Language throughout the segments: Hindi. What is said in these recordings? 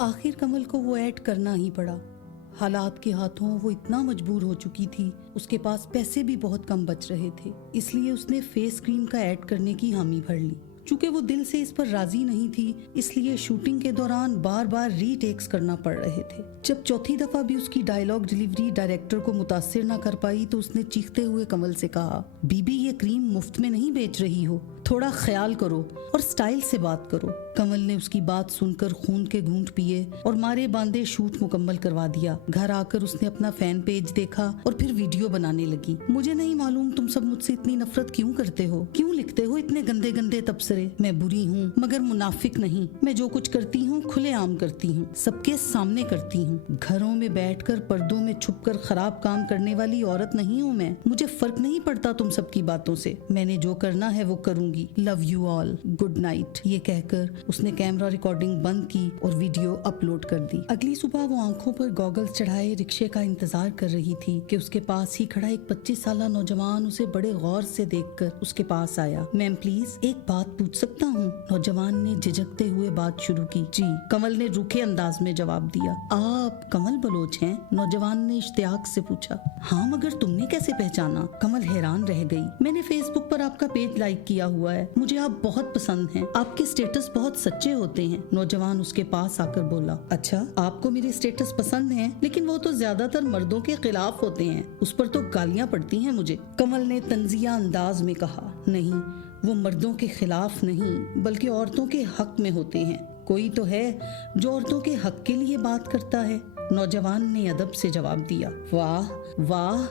आखिर कमल को वो ऐड करना ही पड़ा। हालात के हाथों वो इतना मजबूर हो चुकी थी, उसके पास पैसे भी बहुत कम बच रहे थे, इसलिए उसने फेस क्रीम का ऐड करने की हामी भर ली। चूंकि वो दिल से इस पर राजी नहीं थी, इसलिए शूटिंग के दौरान बार बार रीटेक्स करना पड़ रहे थे। जब चौथी दफा भी उसकी डायलॉग डिलीवरी डायरेक्टर को मुतासिर न कर पाई तो उसने चीखते हुए कमल से कहा, बीबी ये क्रीम मुफ्त में नहीं बेच रही हो, थोड़ा ख्याल करो और स्टाइल से बात करो। कमल ने उसकी बात सुनकर खून के घूंट पिए और मारे बांधे शूट मुकम्मल करवा दिया। घर आकर उसने अपना फैन पेज देखा और फिर वीडियो बनाने लगी। मुझे नहीं मालूम तुम सब मुझसे इतनी नफरत क्यों करते हो, क्यों लिखते हो इतने गंदे गंदे तबसरे। मैं बुरी हूँ मगर मुनाफिक नहीं। मैं जो कुछ करती हूँ खुलेआम करती हूँ, सबके सामने करती हूँ। घरों में बैठकर पर्दों में छुपकर खराब काम करने वाली औरत नहीं हूँ मैं। मुझे फर्क नहीं पड़ता तुम सबकी बातों से। मैंने जो करना है वो करूंगी। Love you all, good night. ये कहकर उसने कैमरा रिकॉर्डिंग बंद की और वीडियो अपलोड कर दी। अगली सुबह वो आंखों पर गॉगल्स चढ़ाए रिक्शे का इंतजार कर रही थी कि उसके पास ही खड़ा एक 25 साल नौजवान उसे बड़े गौर से देखकर उसके पास आया। मैम प्लीज एक बात पूछ सकता हूँ? नौजवान ने झिझकते हुए बात शुरू की। जी, कमल ने रूखे अंदाज में जवाब दिया। आप कमल बलोच हैं? नौजवान ने इश्तियाक से पूछा। हाँ, मगर तुमने कैसे पहचाना? कमल हैरान रह गई। मैंने फेसबुक पर आपका पेज लाइक किया हुआ है, मुझे आप बहुत पसंद हैं, आपके स्टेटस बहुत सच्चे होते हैं। नौजवान उसके पास आकर बोला। अच्छा, आपको मेरे स्टेटस पसंद हैं, लेकिन वो तो ज्यादातर मर्दों के खिलाफ होते हैं, उस पर तो गालियां पड़ती हैं मुझे। कमल ने तंजिया अंदाज में कहा। नहीं, वो मर्दों के खिलाफ नहीं बल्कि औरतों के हक में होते हैं। कोई तो है जो औरतों के हक के लिए बात करता है। नौजवान ने अदब से जवाब दिया। वाह वाह,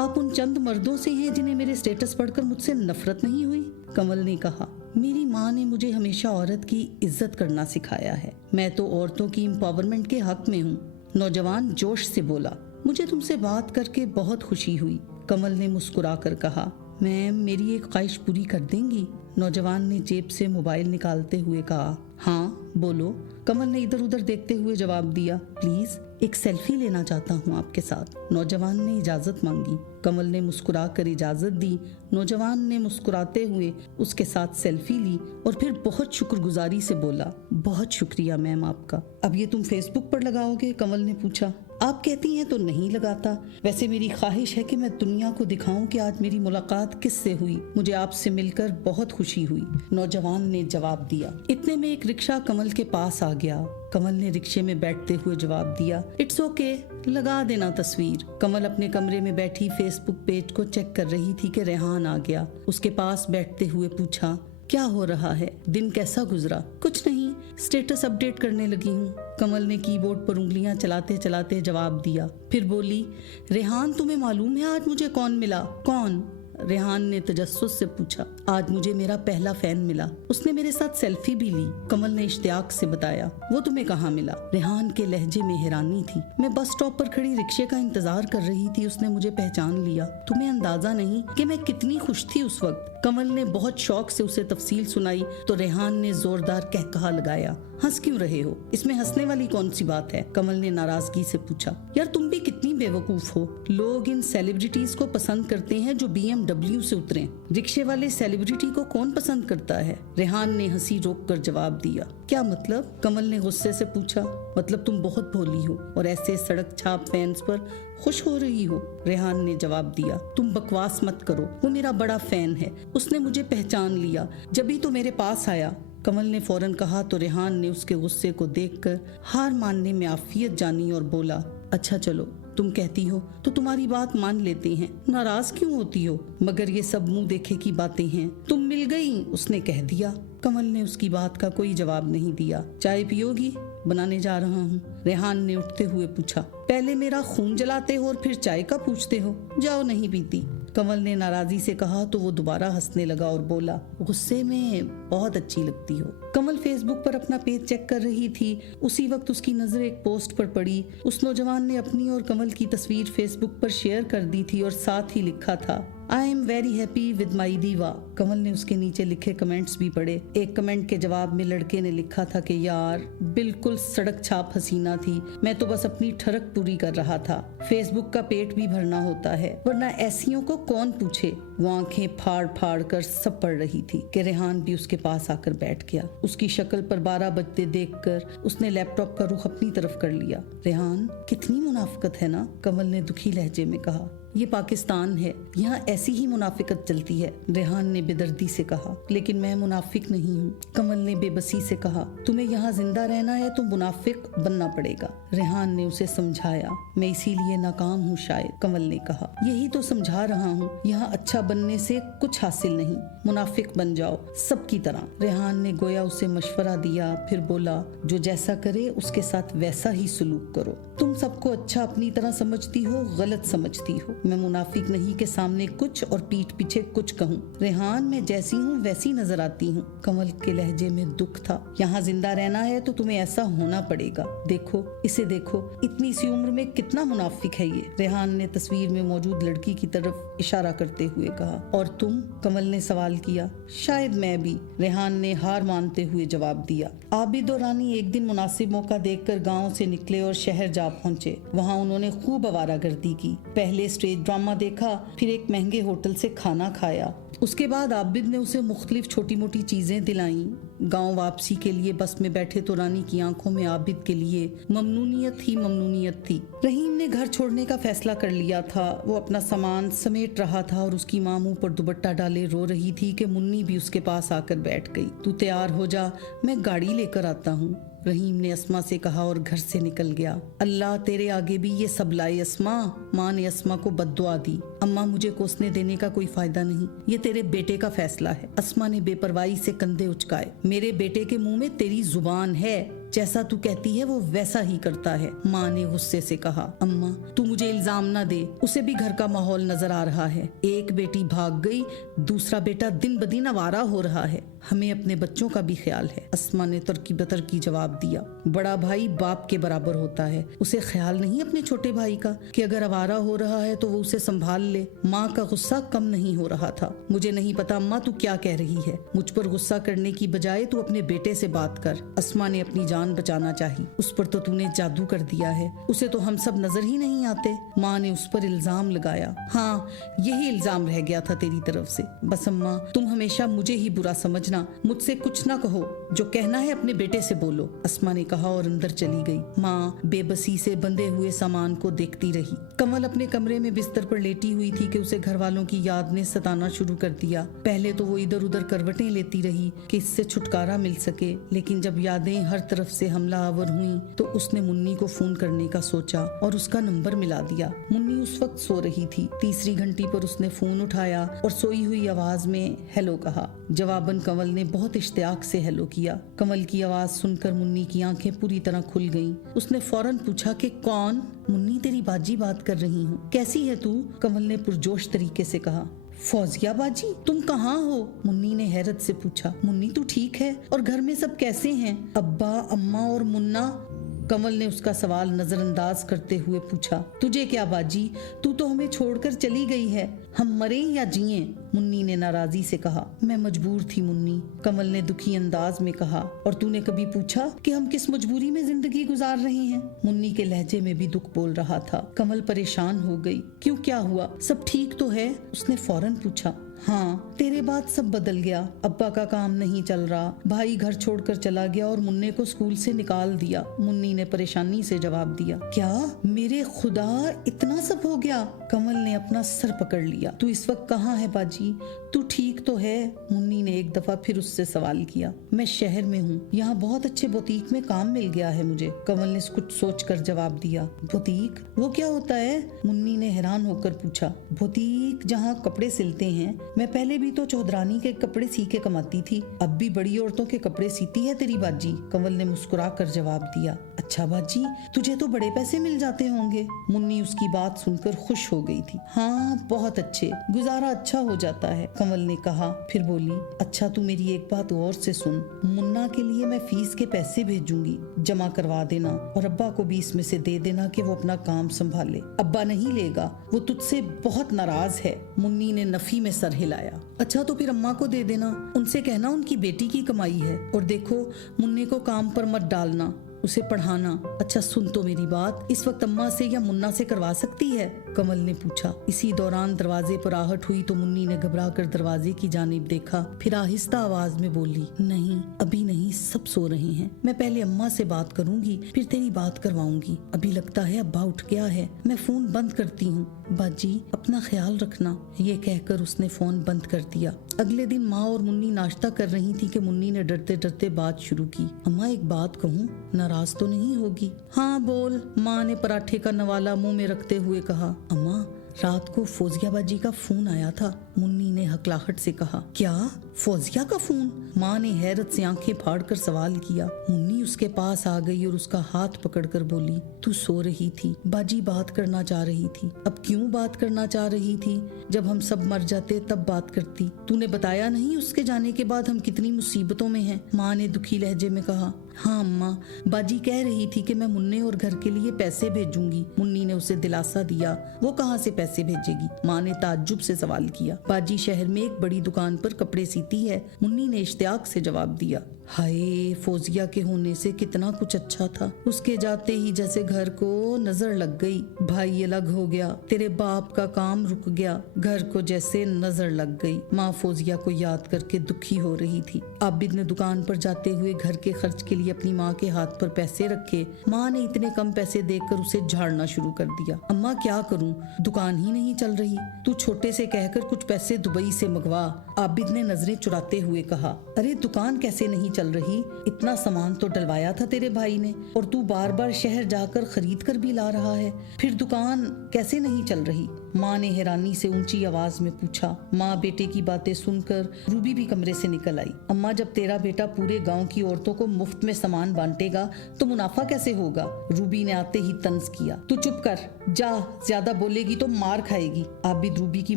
आप उन चंद मर्दों से हैं जिन्हें मेरे स्टेटस पढ़कर मुझसे नफरत नहीं हुई। कमल ने कहा, मेरी माँ ने मुझे हमेशा औरत की इज्जत करना सिखाया है। मैं तो औरतों की एम्पावरमेंट के हक में हूँ। नौजवान जोश से बोला। मुझे तुमसे बात करके बहुत खुशी हुई। कमल ने मुस्कुरा कर कहा। मैम, मेरी एक ख्वाहिश पूरी कर देंगी? नौजवान ने जेब से मोबाइल निकालते हुए कहा। हाँ बोलो। कमल ने इधर उधर देखते हुए जवाब दिया। प्लीज एक सेल्फी लेना चाहता हूँ आपके साथ। नौजवान ने इजाजत मांगी। कमल ने मुस्कुरा कर इजाजत दी। नौजवान ने मुस्कुराते हुए उसके साथ सेल्फी ली और फिर बहुत शुक्रगुजारी से बोला, बहुत शुक्रिया मैम आपका। अब ये तुम फेसबुक पर लगाओगे? कमल ने पूछा। आप कहती हैं तो नहीं लगाता। वैसे मेरी ख्वाहिश है कि मैं दुनिया को दिखाऊं कि आज मेरी मुलाकात किससे हुई। मुझे आपसे मिलकर बहुत खुशी हुई। नौजवान ने जवाब दिया। इतने में एक रिक्शा कमल के पास आ गया। कमल ने रिक्शे में बैठते हुए जवाब दिया। इट्स ओके, लगा देना तस्वीर। कमल अपने कमरे में बैठी फेसबुक पेज को चेक कर रही थी कि रेहान आ गया। उसके पास बैठते हुए पूछा, क्या हो रहा है? दिन कैसा गुजरा? कुछ नहीं, स्टेटस अपडेट करने लगी हूँ। कमल ने कीबोर्ड पर उंगलियां चलाते चलाते जवाब दिया। फिर बोली, रेहान तुम्हें मालूम है आज मुझे कौन मिला? कौन? रेहान ने तजस्सुस से पूछा। आज मुझे मेरा पहला फैन मिला, उसने मेरे साथ सेल्फी भी ली। कमल ने इश्तियाक से बताया। वो तुम्हें कहाँ मिला? रेहान के लहजे में हैरानी थी। मैं बस स्टॉप पर खड़ी रिक्शे का इंतजार कर रही थी, उसने मुझे पहचान लिया। तुम्हें अंदाजा नहीं कि मैं कितनी खुश थी उस वक्त। कमल ने बहुत शौक से उसे तफसील सुनाई तो रेहान ने जोरदार कहकहा लगाया। हंस क्यों रहे हो? इसमें हंसने वाली कौन सी बात है? कमल ने नाराजगी से पूछा। यार तुम भी कितनी बेवकूफ हो। लोग इन सेलिब्रिटीज को पसंद करते हैं जो BMW से उतरे। रिक्शे वाले सेलिब्रिटी को कौन पसंद करता है? रेहान ने हंसी रोक कर जवाब दिया। क्या मतलब? कमल ने गुस्से से पूछा। मतलब तुम बहुत भोली हो और ऐसे सड़क छाप फैंस पर खुश हो रही हो। रेहान ने जवाब दिया। तुम बकवास मत करो, वो मेरा बड़ा फैन है, उसने मुझे पहचान लिया, जब ही तो मेरे पास आया। कमल ने फौरन कहा तो रेहान ने उसके गुस्से को देखकर हार मानने में आफियत जानी और बोला, अच्छा चलो तुम कहती हो तो तुम्हारी बात मान लेते हैं, नाराज क्यों होती हो? मगर ये सब मुंह देखे की बातें हैं। तुम मिल गई, उसने कह दिया। कमल ने उसकी बात का कोई जवाब नहीं दिया। चाय पियोगी? बनाने जा रहा हूँ। रेहान ने उठते हुए पूछा। पहले मेरा खून जलाते हो और फिर चाय का पूछते हो? जाओ, नहीं पीती। कमल ने नाराजी से कहा तो वो दोबारा हंसने लगा और बोला, गुस्से में बहुत अच्छी लगती हो। कमल फेसबुक पर अपना पेज चेक कर रही थी। उसी वक्त उसकी नजर एक पोस्ट पर पड़ी। उस नौजवान ने अपनी और कमल की तस्वीर फेसबुक पर शेयर कर दी थी और साथ ही लिखा था, I am very happy with my दीवा। कमल ने उसके नीचे लिखे कमेंट्स भी पढ़े। एक कमेंट के जवाब में लड़के ने लिखा था कि यार बिल्कुल सड़क छाप हसीना थी, मैं तो बस अपनी ठरक पूरी कर रहा था। फेसबुक का पेट भी भरना होता है, वरना ऐसियों को कौन पूछे। वो आंखें फाड़ फाड़ कर सब पढ़ रही थी कि रेहान भी उसके पास आकर बैठ गया। उसकी शक्ल पर 12 बजते देखकर उसने लैपटॉप का रुख अपनी तरफ कर लिया। रेहान कितनी मुनाफिकत है ना, कमल ने दुखी लहजे में कहा। ये पाकिस्तान है, यहाँ ऐसी ही मुनाफिकत चलती है, रेहान ने बेदर्दी से कहा। लेकिन मैं मुनाफिक नहीं हूँ, कमल ने बेबसी से कहा। तुम्हें यहाँ जिंदा रहना है तो मुनाफिक बनना पड़ेगा, रेहान ने उसे समझाया। मैं इसीलिए नाकाम हूँ शायद, कमल ने कहा। यही तो समझा रहा हूँ, यहाँ अच्छा बनने से कुछ हासिल नहीं, मुनाफिक बन जाओ सबकी तरह। रेहान ने गोया उसे मशवरा दिया, फिर बोला जो जैसा करे उसके साथ वैसा ही सलूक करो। तुम सबको अच्छा अपनी तरह समझती हो, गलत समझती हो। मैं मुनाफिक नहीं के सामने कुछ और पीठ पीछे कुछ कहूँ। रेहान मैं जैसी हूँ वैसी नजर आती हूँ, कमल के लहजे में दुख था। यहाँ जिंदा रहना है तो तुम्हें ऐसा होना पड़ेगा। देखो इसे देखो, इतनी सी उम्र में कितना मुनाफिक है ये, रेहान ने तस्वीर में मौजूद लड़की की तरफ इशारा करते हुए कहा। और तुम, कमल ने सवाल किया। शायद मैं भी, रेहान ने हार मानते हुए जवाब दिया। आबिद और रानी एक दिन मुनासिब मौका देखकर गांव से निकले और शहर जा पहुंचे। वहां उन्होंने खूब आवारागर्दी की। पहले स्टेज ड्रामा देखा, फिर एक महंगे होटल से खाना खाया। उसके बाद आबिद ने उसे मुख्तलिफ छोटी मोटी चीजें दिलाईं। गांव वापसी के लिए बस में बैठे तो रानी की आंखों में आबिद के लिए ममनूनियत ही ममनूनियत थी। रहीम ने घर छोड़ने का फैसला कर लिया था। वो अपना सामान समेट रहा था और उसकी मां मुंह पर दुपट्टा डाले रो रही थी कि मुन्नी भी उसके पास आकर बैठ गई। तू तैयार हो जा, मैं गाड़ी लेकर आता हूँ, रहीम ने अस्मा से कहा और घर से निकल गया। अल्लाह तेरे आगे भी ये सब लाई अस्मा, माँ ने अस्मा को बद्दुआ दी। अम्मा मुझे कोसने देने का कोई फायदा नहीं, ये तेरे बेटे का फैसला है। अस्मा ने बेपरवाही से कंधे उचकाए। मेरे बेटे के मुंह में तेरी जुबान है, जैसा तू कहती है वो वैसा ही करता है, माँ ने गुस्से से कहा। अम्मा तू मुझे इल्जाम ना दे, उसे भी घर का माहौल नजर आ रहा है। एक बेटी भाग गई, दूसरा बेटा दिन ब दिन आवारा हो रहा है। हमें अपने बच्चों का भी ख्याल है, अस्मा ने तरकी बतरकी जवाब दिया। बड़ा भाई बाप के बराबर होता है, उसे ख्याल नहीं अपने छोटे भाई का कि अगर आवारा हो रहा है तो वो उसे संभाल ले। माँ का गुस्सा कम नहीं हो रहा था। मुझे नहीं पता अम्मा तू क्या कह रही है, मुझ पर गुस्सा करने की बजाय तू अपने बेटे से बात कर। अस्मा ने अपनी जान बचाना चाही। उस पर तो तूने जादू कर दिया है, उसे तो हम सब नजर ही नहीं आते, माँ ने उस पर इल्जाम लगाया। हाँ यही इल्जाम रह गया था तेरी तरफ से। बस अम्मा तुम हमेशा मुझे ही बुरा समझना, मुझसे कुछ ना कहो, जो कहना है अपने बेटे से बोलो, अस्मा ने कहा और अंदर चली गई। माँ बेबसी से बंधे हुए सामान को देखती रही। कमल अपने कमरे में बिस्तर पर लेटी हुई थी कि उसे घर वालों की याद ने सताना शुरू कर दिया। पहले तो वो इधर उधर करवटें लेती रही कि इससे छुटकारा मिल सके, लेकिन जब यादें हर तरफ से हमला आवर हुई तो उसने मुन्नी को फोन करने का सोचा और उसका नंबर मिला दिया। मुन्नी उस वक्त सो रही थी। तीसरी घंटी पर उसने फोन उठाया और सोई हुई आवाज में हेलो कहा। जवाबन कमल ने बहुत इश्तियाक से हेलो किया। कमल की आवाज सुनकर मुन्नी की आंखें पूरी तरह खुल गईं। उसने फौरन पूछा कि कौन? मुन्नी तेरी बाजी बात कर रही हूँ, कैसी है तू? कमल ने पुरजोश तरीके से कहा। फौजिया बाजी तुम कहाँ हो? मुन्नी ने हैरत से पूछा। मुन्नी तू ठीक है? और घर में सब कैसे हैं? अब्बा अम्मा और मुन्ना? कमल ने उसका सवाल नजरअंदाज करते हुए पूछा। तुझे क्या बाजी, तू तो हमें छोड़कर चली गई है, हम मरे या जिए? मुन्नी ने नाराजी से कहा। मैं मजबूर थी मुन्नी, कमल ने दुखी अंदाज में कहा। और तूने कभी पूछा कि हम किस मजबूरी में जिंदगी गुजार रहे हैं? मुन्नी के लहजे में भी दुख बोल रहा था। कमल परेशान हो गई। क्यों, क्या हुआ? सब ठीक तो है? उसने फौरन पूछा। हाँ तेरे बाद सब बदल गया। अब्बा का काम नहीं चल रहा, भाई घर छोड़कर चला गया और मुन्ने को स्कूल से निकाल दिया, मुन्नी ने परेशानी से जवाब दिया। क्या? मेरे खुदा, इतना सब हो गया? कमल ने अपना सर पकड़ लिया। तू इस वक्त कहाँ है बाजी? तू ठीक तो है? मुन्नी ने एक दफा फिर उससे सवाल किया। मैं शहर में हूँ, यहाँ बहुत अच्छे बुटीक में काम मिल गया है मुझे, कमल ने कुछ सोच कर जवाब दिया। बुटीक? वो क्या होता है? मुन्नी ने हैरान होकर पूछा। बुटीक जहाँ कपड़े सिलते हैं। मैं पहले भी तो चौधरानी के कपड़े सी के कमाती थी, अब भी बड़ी औरतों के कपड़े सीती है तेरी बाजी, कमल ने मुस्कुरा कर जवाब दिया। अच्छा बाजी, तुझे तो बड़े पैसे मिल जाते होंगे। मुन्नी उसकी बात सुनकर खुश हो गई थी। हाँ बहुत अच्छे, गुजारा अच्छा हो जाता है। कंवल ने कहा। फिर बोली, अच्छा तू मेरी एक बात और से सुन, मुन्ना के लिए मैं फीस के पैसे भेजूंगी, जमा करवा देना और अब्बा को भी इसमें से दे देना कि वो अपना काम संभाले। अब्बा नहीं लेगा, वो तुझसे बहुत नाराज है। मुन्नी ने नफी में सर हिलाया। अच्छा तो फिर अम्मा को दे देना, उनसे कहना उनकी बेटी की कमाई है, और देखो मुन्ने को काम पर मत डालना, उसे पढ़ाना। अच्छा सुन तो मेरी बात, इस वक्त अम्मा से या मुन्ना से करवा सकती है? कमल ने पूछा। इसी दौरान दरवाजे पर आहट हुई तो मुन्नी ने घबराकर दरवाजे की जानिब देखा, फिर आहिस्ता आवाज में बोली, नहीं अभी नहीं, सब सो रहे हैं, मैं पहले अम्मा से बात करूंगी, फिर तेरी बात करवाऊंगी। अभी लगता है अब्बा उठ गया है, मैं फोन बंद करती हूँ। बाजी अपना ख्याल रखना, ये कहकर उसने फोन बंद कर दिया। अगले दिन माँ और मुन्नी नाश्ता कर रही थी कि मुन्नी ने डरते डरते बात शुरू की। अम्मा एक बात कहूँ, नाराज तो नहीं होगी? हाँ बोल, माँ ने पराठे का नवाला मुंह में रखते हुए कहा। अम्मा रात को फौजिया बाजी का फोन आया था, मुन्नी ने हकलाहट से कहा। क्या फौजिया का फोन? माँ ने हैरत से आंखें फाड़कर सवाल किया। मुन्नी उसके पास आ गई और उसका हाथ पकड़कर बोली, तू सो रही थी, बाजी बात करना चाह रही थी। अब क्यों बात करना चाह रही थी? जब हम सब मर जाते तब बात करती। तूने बताया नहीं उसके जाने के बाद हम कितनी मुसीबतों में हैं? माँ ने दुखी लहजे में कहा। हाँ अम्मा, बाजी कह रही थी कि मैं मुन्ने और घर के लिए पैसे भेजूंगी। मुन्नी ने उसे दिलासा दिया। वो कहाँ से पैसे भेजेगी? माँ ने ताज्जुब से सवाल किया। बाजी शहर में एक बड़ी दुकान पर कपड़े सीती है, मुन्नी ने इश्तियाक से जवाब दिया। हाय, फौजिया के होने से कितना कुछ अच्छा था, उसके जाते ही जैसे घर को नजर लग गई। भाई अलग हो गया, तेरे बाप का काम रुक गया, घर को जैसे नजर लग गई। माँ फौजिया को याद करके दुखी हो रही थी। आबिद ने दुकान पर जाते हुए घर के खर्च के लिए अपनी माँ के हाथ पर पैसे रखे। माँ ने इतने कम पैसे देखकर उसे झाड़ना शुरू कर दिया। अम्मा क्या करूँ, दुकान ही नहीं चल रही, तू छोटे से कहकर कुछ पैसे दुबई से मंगवा। आबिद ने नजरें चुराते हुए कहा। अरे दुकान कैसे नहीं चल रही? इतना सामान तो डलवाया था तेरे भाई ने, और तू बार बार शहर जाकर खरीद कर भी ला रहा है, फिर दुकान कैसे नहीं चल रही? माँ ने हैरानी से ऊंची आवाज में पूछा। माँ बेटे की बातें सुनकर रूबी भी कमरे से निकल आई। अम्मा जब तेरा बेटा पूरे गांव की औरतों को मुफ्त में सामान बांटेगा तो मुनाफा कैसे होगा? रूबी ने आते ही तंज किया। तू चुप कर जा, ज्यादा बोलेगी तो मार खाएगी। आबिद रूबी की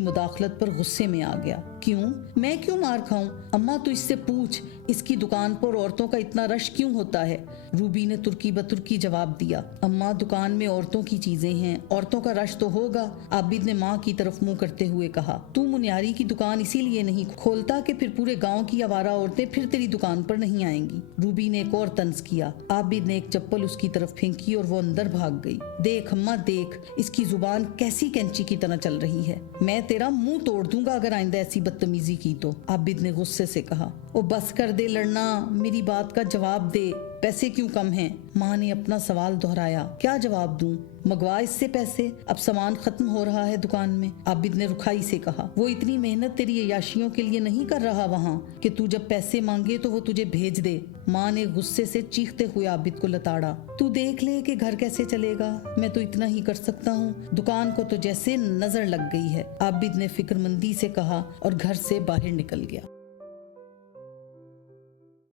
मुदाखलत पर गुस्से में आ गया। क्यों? मैं क्यों मार खाऊं? अम्मा तू इससे पूछ, इसकी दुकान पर औरतों का इतना रश क्यों होता है? रूबी ने तुर्की बतुर्की जवाब दिया। अम्मा दुकान में औरतों की चीजें हैं, औरतों का रश तो होगा। आबिद ने माँ की तरफ मुंह करते हुए कहा। तू मुनियारी की दुकान इसीलिए नहीं खोलता कि फिर पूरे गांव की आवारा औरतें फिर तेरी दुकान पर नहीं आएंगी। रूबी ने एक और तंज किया। आबिद ने एक चप्पल उसकी तरफ फेंकी और वो अंदर भाग गई। देख अम्मा देख, इसकी जुबान कैसी कैंची की तरह चल रही है, मैं तेरा मुंह तोड़ दूंगा अगर आइंदा ऐसी बदतमीजी की तो। आबिद ने गुस्से से कहा। ओ बस कर दे लड़ना, मेरी बात का जवाब दे, पैसे क्यों कम हैं? माँ ने अपना सवाल दोहराया। क्या जवाब दूं? मंगवा इससे पैसे, अब सामान खत्म हो रहा है दुकान में। आबिद ने रुखाई से कहा। वो इतनी मेहनत तेरी अय्याशियों के लिए नहीं कर रहा वहाँ कि तू जब पैसे मांगे तो वो तुझे भेज दे। माँ ने गुस्से से चीखते हुए आबिद को लताड़ा। तू देख ले कि घर कैसे चलेगा, मैं तो इतना ही कर सकता हूँ, दुकान को तो जैसे नजर लग गई है। आबिद ने फिक्रमंदी से कहा और घर से बाहर निकल गया।